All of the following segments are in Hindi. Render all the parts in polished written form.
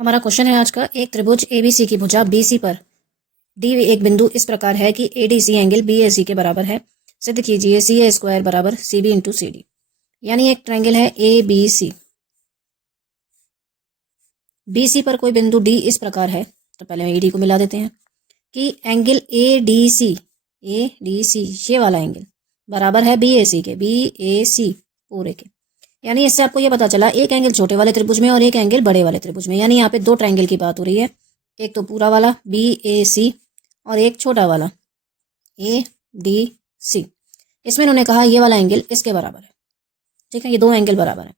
हमारा क्वेश्चन है आज का, एक त्रिभुज एबीसी की भुजा बीसी पर डी एक बिंदु इस प्रकार है कि एडीसी एंगल बीएसी के बराबर है। सिद्ध कीजिए सी ए स्क्वायर बराबर C B into C D. यानी एक ट्रायंगल है A B C, B C पर कोई बिंदु डी इस प्रकार है, तो पहले हम ए डी को मिला देते हैं कि एंगल ए डी सी ये वाला एंगल बराबर है बी ए सी के, बी ए सी पूरे के। यानी इससे आपको ये पता चला एक एंगल छोटे वाले त्रिभुज में और एक एंगल बड़े वाले त्रिभुज में। यानी यहाँ पे दो ट्रायंगल की बात हो रही है, एक तो पूरा वाला बी ए सी और एक छोटा वाला ए डी सी। इसमें इन्होंने कहा ये वाला एंगल इसके बराबर है, ठीक है, ये दो एंगल बराबर है।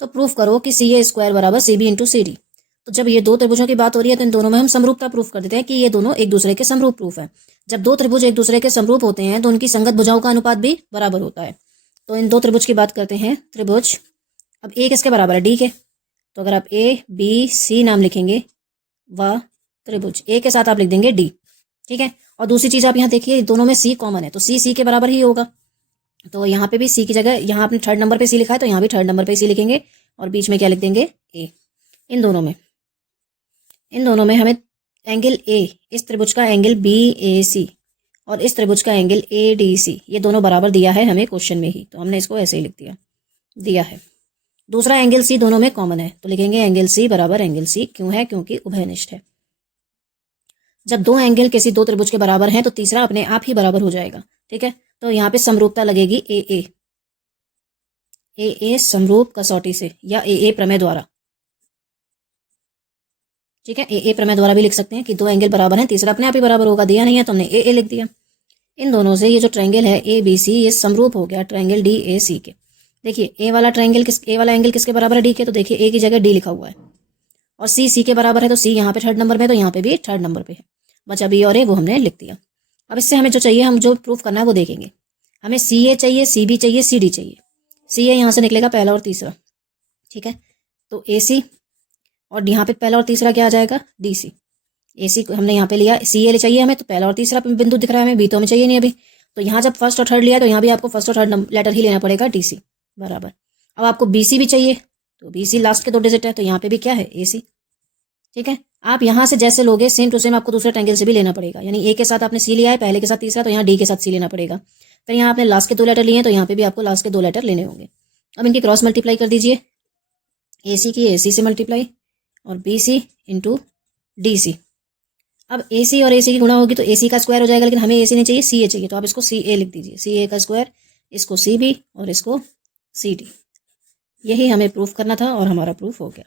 तो प्रूफ करो कि सी ए स्क्वायर बराबर C B into C D. तो जब ये दो त्रिभुजों की बात हो रही है तो इन दोनों में हम समरूपता प्रूफ कर देते हैं कि ये दोनों एक दूसरे के समरूप प्रूफ है। जब दो त्रिभुज एक दूसरे के समरूप होते हैं तो उनकी संगत भुजाओं का अनुपात भी बराबर होता है। तो इन दो त्रिभुज की बात करते हैं, त्रिभुज अब ए किसके बराबर है, डी के। तो अगर आप ए बी सी नाम लिखेंगे वह त्रिभुज ए के साथ आप लिख देंगे डी, ठीक है। और दूसरी चीज आप यहाँ देखिए दोनों में सी कॉमन है तो सी सी के बराबर ही होगा। तो यहाँ पे भी सी की जगह यहाँ आपने थर्ड नंबर पे सी लिखा है तो यहाँ भी थर्ड नंबर पे सी लिखेंगे और बीच में क्या लिख देंगे ए। इन दोनों में हमें एंगल ए, इस त्रिभुज का एंगल बी ए सी और इस त्रिभुज का एंगल ए डी सी, ये दोनों बराबर दिया है हमें क्वेश्चन में ही, तो हमने इसको ऐसे ही लिख दिया है। दूसरा एंगल सी दोनों में कॉमन है तो लिखेंगे एंगल सी बराबर एंगल सी। क्यों है? क्योंकि उभयनिष्ठ है। जब दो एंगल किसी दो त्रिभुज के बराबर हैं तो तीसरा अपने आप ही बराबर हो जाएगा, ठीक है। तो यहाँ पे समरूपता लगेगी ए समरूप कसौटी से या ए प्रमेय द्वारा, ठीक है। ए प्रमेय द्वारा भी लिख सकते हैं कि दो एंगल बराबर हैं, तीसरा अपने आप ही बराबर होगा। दिया नहीं है तो हमने ए लिख दिया। इन दोनों से ये जो ट्रायंगल है ए बी सी ये समरूप हो गया ट्रायंगल डी ए सी के। देखिए ए वाला एंगल किसके बराबर है, डी के। तो देखिए ए की जगह डी लिखा हुआ है और सी के बराबर है तो सी यहाँ पे थर्ड नंबर पे है तो यहाँ पे भी थर्ड नंबर पे है। बचा बी और ए वो हमने लिख दिया। अब इससे हमें जो चाहिए, हम जो प्रूफ करना है वो देखेंगे। हमें सी ए चाहिए, सी बी चाहिए, सी डी चाहिए। सी ए यहाँ से निकलेगा पहला और तीसरा, ठीक है। तो ए सी और यहाँ पे पहला और तीसरा क्या आ जाएगा, डी सी। ए सी हमने यहाँ पे लिया, सी ए चाहिए हमें तो पहला और तीसरा बिंदु दिख रहा है हमें, बी तो हमें चाहिए नहीं अभी। तो यहाँ जब फर्स्ट और थर्ड लिया तो यहाँ भी आपको फर्स्ट और थर्ड लेटर ही लेना पड़ेगा, डी सी बराबर। अब आपको बी सी भी चाहिए तो बी सी लास्ट के दो डिजिट है तो यहाँ पे भी क्या है ए सी, ठीक है। आप यहाँ से जैसे लोगे सेम टू सेम आपको दूसरे ट्रायंगल से भी लेना पड़ेगा। यानी ए के साथ आपने सी लिया है, पहले के साथ तीसरा, तो यहाँ डी के साथ सी लेना पड़ेगा। फिर यहाँ आपने लास्ट के दो लेटर लिए हैं तो यहाँ पे भी आपको लास्ट के दो लेटर लेने होंगे। अब इनकी क्रॉस मल्टीप्लाई कर दीजिए, ए सी की ए सी से मल्टीप्लाई और B C into D C. अब ए सी और ए सी की गुणा होगी तो ए सी का स्क्वायर हो जाएगा, लेकिन हमें ए सी नहीं चाहिए, सी ए चाहिए। तो आप इसको सी ए लिख दीजिए, सी ए का स्क्वायर, इसको सी बी और इसको सी डी। यही हमें प्रूफ करना था और हमारा प्रूफ हो गया।